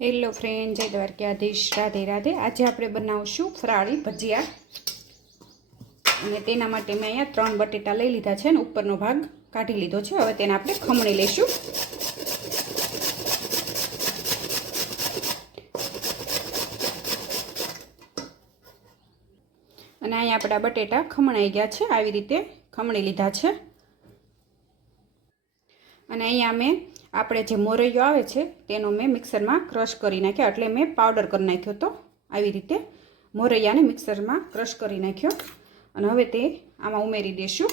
Hello friend, જય દ્વારકાધીશ, રાધે રાધે। આજે આપણે બનાવશું ફરાળી ભજીયા અને તેના માટે મેં અહીંયા 3 બટેટા લઈ લીધા છે અને ઉપરનો ભાગ કાઢી લીધો છે। હવે તેને આપણે ખમણી લઈશું। અને અહીંયા આપણા બટેટા ખમણાઈ ગયા છે, આવી રીતે ખમણી લીધા છે। અને અહીંયા મેં આપણે જે મોરૈયો આવે છે તેનો મેં મિક્સરમાં ક્રશ કરી નાખ્યો, એટલે મેં પાવડર કરી નાખ્યો હતો। આવી રીતે મોરૈયાને મિક્સરમાં ક્રશ કરી નાખ્યો અને હવે તે આમાં ઉમેરી દઈશું।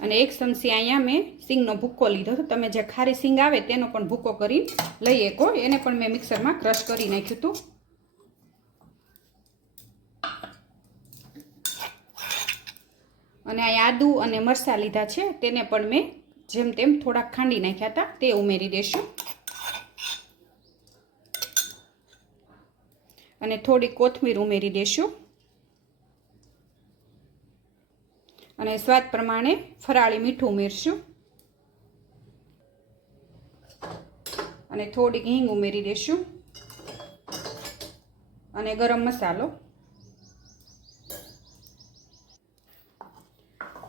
અને 1 ચમચી અહીંયા મેં સિંગનો ભૂક્કો લીધો હતો। તમે જે ખારી સિંગ આવે તેનો પણ ભૂક્કો કરી લઈ શકો, એને પણ મેં મિક્સરમાં ક્રશ કરી નાખ્યું હતું। અને આ આદુ અને મરચાં લીધા છે, તેને પણ મેં જેમ તેમ થોડાક ખાંડી નાખ્યા હતા, તે ઉમેરી દઈશું। અને થોડી કોથમીર ઉમેરી દઈશું અને સ્વાદ પ્રમાણે ફરાળી મીઠું ઉમેરશું અને થોડીક હિંગ ઉમેરી દઈશું અને ગરમ મસાલો।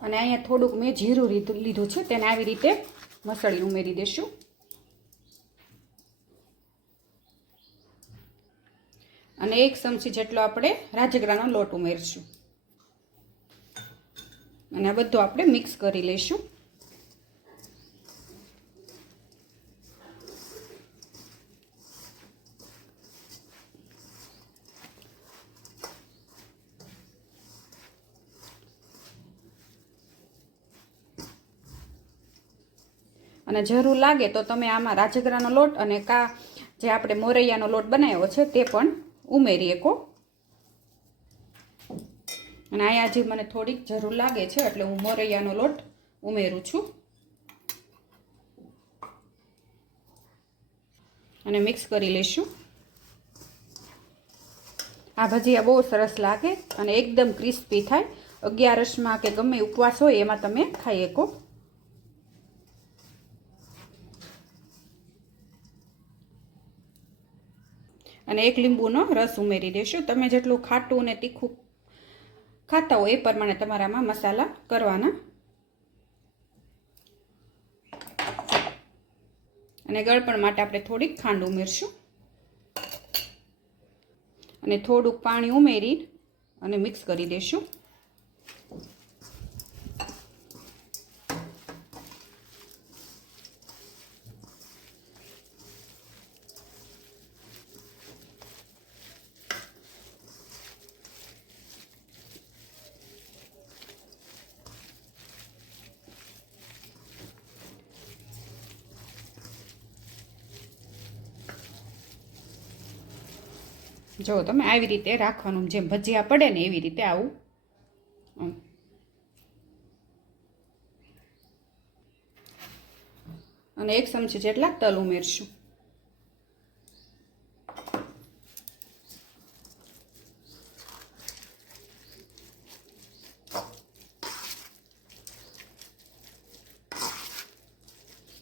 અને અહીંયા થોડુંક મેં જીરું લીધું છે, તેને આવી રીતે મસળી ઉમેરી દઈશું અને 1 ચમચી જેટલો આપણે રાજગરાનો લોટ ઉમેરશું અને આ બધું આપણે મિક્સ કરી લઈશું। અને જરૂર લાગે તો તમે આમાં રાજગરાનો લોટ અને જે આપણે મોરૈયાનો લોટ બનાવ્યો છે તે પણ ઉમેરી શકો। અને અહીંયા જે મને થોડીક જરૂર લાગે છે એટલે હું મોરૈયાનો લોટ ઉમેરું છું અને મિક્સ કરી લઈશું। આ ભજીયા બહુ સરસ લાગે અને એકદમ ક્રિસ્પી થાય। 11 કે ગમે ઉપવાસ હોય એમાં તમે ખાઈ શકો। અને 1 લીંબુનો રસ ઉમેરી દઈશું। તમે જેટલું ખાટું અને તીખું ખાતા હોય એ પ્રમાણે તમારામાં મસાલા કરવાના। અને ગળપણ માટે આપણે થોડીક ખાંડ ઉમેરશું અને થોડુંક પાણી ઉમેરી અને મિક્સ કરી દઈશું। જો તમે આવી રીતે રાખવાનું, જેમ ભજીયા પડે ને એવી રીતે આવું। અને 1 ચમચી જેટલા તલ ઉમેરશું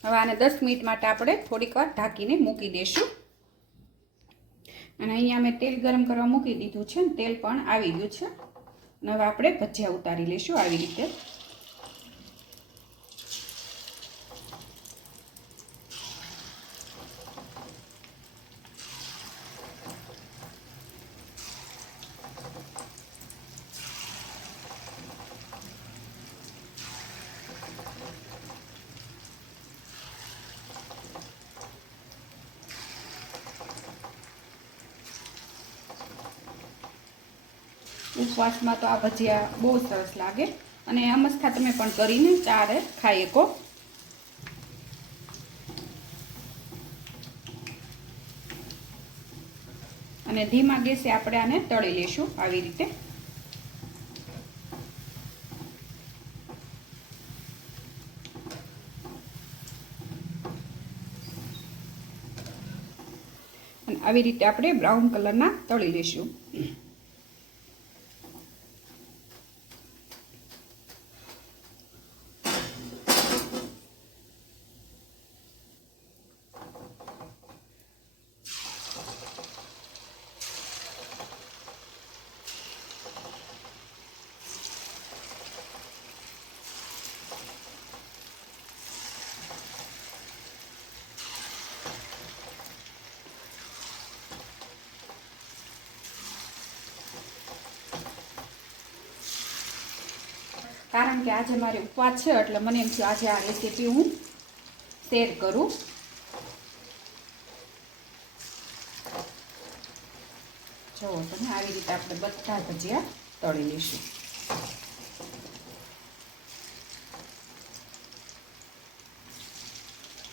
હવે આને 10 મિનિટ માટે આપણે થોડીક વાર ઢાંકીને મૂકી દઈશું। અને અહીંયા મેં તેલ ગરમ કરવા મૂકી દીધું છે, તેલ પણ આવી ગયું છે અને હવે આપણે ભજીયા ઉતારી લઈશું આવી રીતે। ઉપવાસમાં તો આ ભજીયા બહુ સરસ લાગે અને અમસ્તા તમે પણ કરીને ચારે ખાઈ શકો। અને ધીમા ગેસે આપણે આને તળી લઈશું આવી રીતે। અને આવી રીતે આપણે બ્રાઉન કલરના તળી લઈશું। કારણ કે આજે મારે ઉપવાસ છે એટલે મને એમ થયું આજે આ રેસીપી હું શેર કરું. જો તમે આવી રીતે આપણે બધા ભજીયા તળી લઈશું.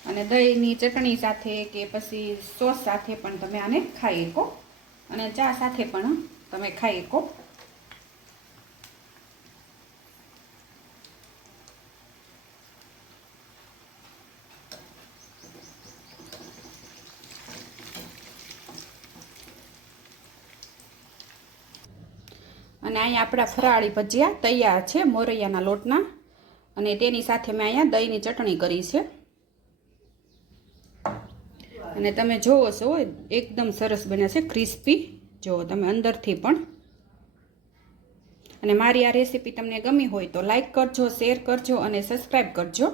અને દહીંની ચટણી સાથે કે પછી સોસ સાથે પણ તમે આને ખાઈ શકો અને ચા સાથે પણ તમે ખાઈ શકો. અને અહીંયા આપણા ફરાળી ભજીયા તૈયાર છે મોરૈયાના લોટના. અને તેની સાથે મેં અહીંયા દહીંની ચટણી કરી છે. અને તમે જોવો છો એકદમ સરસ બન્યા છે, ક્રિસ્પી. જુઓ તમે અંદરથી પણ. અને મારી આ રેસીપી તમને ગમી હોય તો લાઈક કરજો, શેર કરજો અને સબસ્ક્રાઈબ કરજો.